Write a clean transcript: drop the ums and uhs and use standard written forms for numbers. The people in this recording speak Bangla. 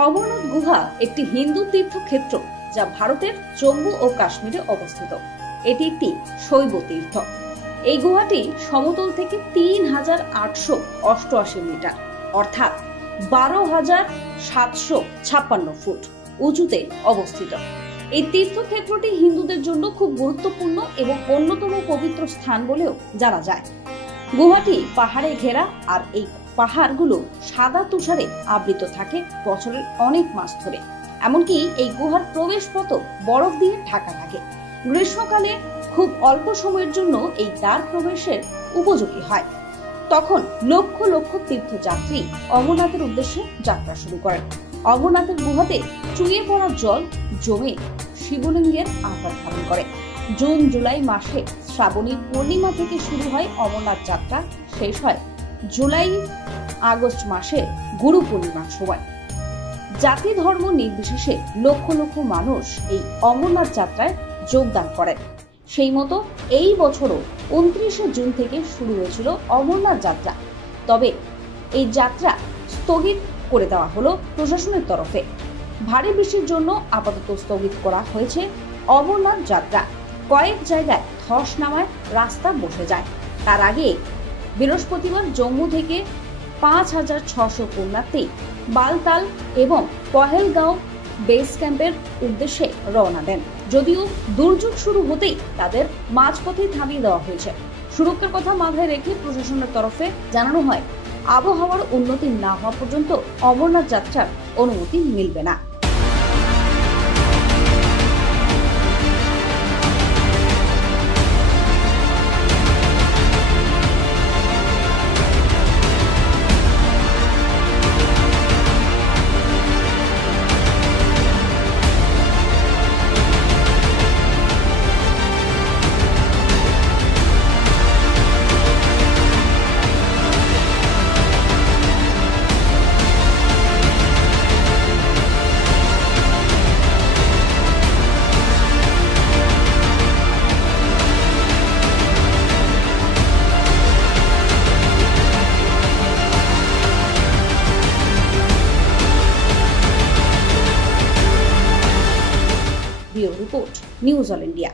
অমরনাথ গুহা একটি হিন্দু তীর্থক্ষেত্র যা ভারতের জম্মু ও কাশ্মীরে অবস্থিত। এটি একটি শৈব তীর্থ। এই গুহাটি সমতল থেকে ৩,৮৮৮ মিটার অর্থাৎ ১২,৭৫৬ ফুট উঁচুতে অবস্থিত। এই তীর্থক্ষেত্রটি হিন্দুদের জন্য খুব গুরুত্বপূর্ণ এবং অন্যতম পবিত্র স্থান বলেও জানা যায়। গুহাটি পাহাড়ে ঘেরা, আর এই পাহাড়গুলো সাদা তুষারে আবৃত থাকে বছরের অনেক মাস ধরে। এমনকি এই গুহার প্রবেশ পথ বরফ দিয়ে ঢাকা থাকে। গ্রীষ্মকালে খুব অল্প সময়ের জন্য এই দ্বার প্রবেশের উপযোগী হয়। তখন লক্ষ লক্ষ তীর্থযাত্রী অমরনাথের উদ্দেশ্যে যাত্রা শুরু করেন। অমরনাথের গুহাতে চুইয়ে পড়া জল জমে শিবলিঙ্গের আকার ধারণ করে। জুন জুলাই মাসে শ্রাবণী পূর্ণিমা থেকে শুরু হয় অমরনাথ যাত্রা, শেষ হয় জুলাই আগস্ট মাসে গুরু পূর্ণিমার সময়। জাতি ধর্ম নির্বিশেষে লক্ষ লক্ষ মানুষ এই অমরনাথ যাত্রায় যোগদান করেন। সেই মতো এই বছরও ২৯শে জুন থেকে শুরু হয়েছিল অমরনাথ যাত্রা। তবে এই যাত্রা স্থগিত করে দেওয়া হলো প্রশাসনের তরফে। ভারী বৃষ্টির জন্য আপাতত স্থগিত করা হয়েছে অমরনাথ যাত্রা। কয়েক জায়গায় ধস নামায় রাস্তা বসে যায়। তার আগে বৃহস্পতিবার জম্মু থেকে ৫,৬০০ পুণ্যার্থী বালতাল এবং পহেলগাঁও বেস ক্যাম্পের উদ্দেশ্যে রওনা দেন। যদিও দুর্যোগ শুরু হতেই তাদের মাঝপথেই থামিয়ে দেওয়া হয়েছে। সুরক্ষার কথা মাথায় রেখে প্রশাসনের তরফে জানানো হয়, আবহাওয়ার উন্নতি না হওয়া পর্যন্ত অমরনাথ যাত্রার অনুমতি মিলবে না। Bureau report, news all India.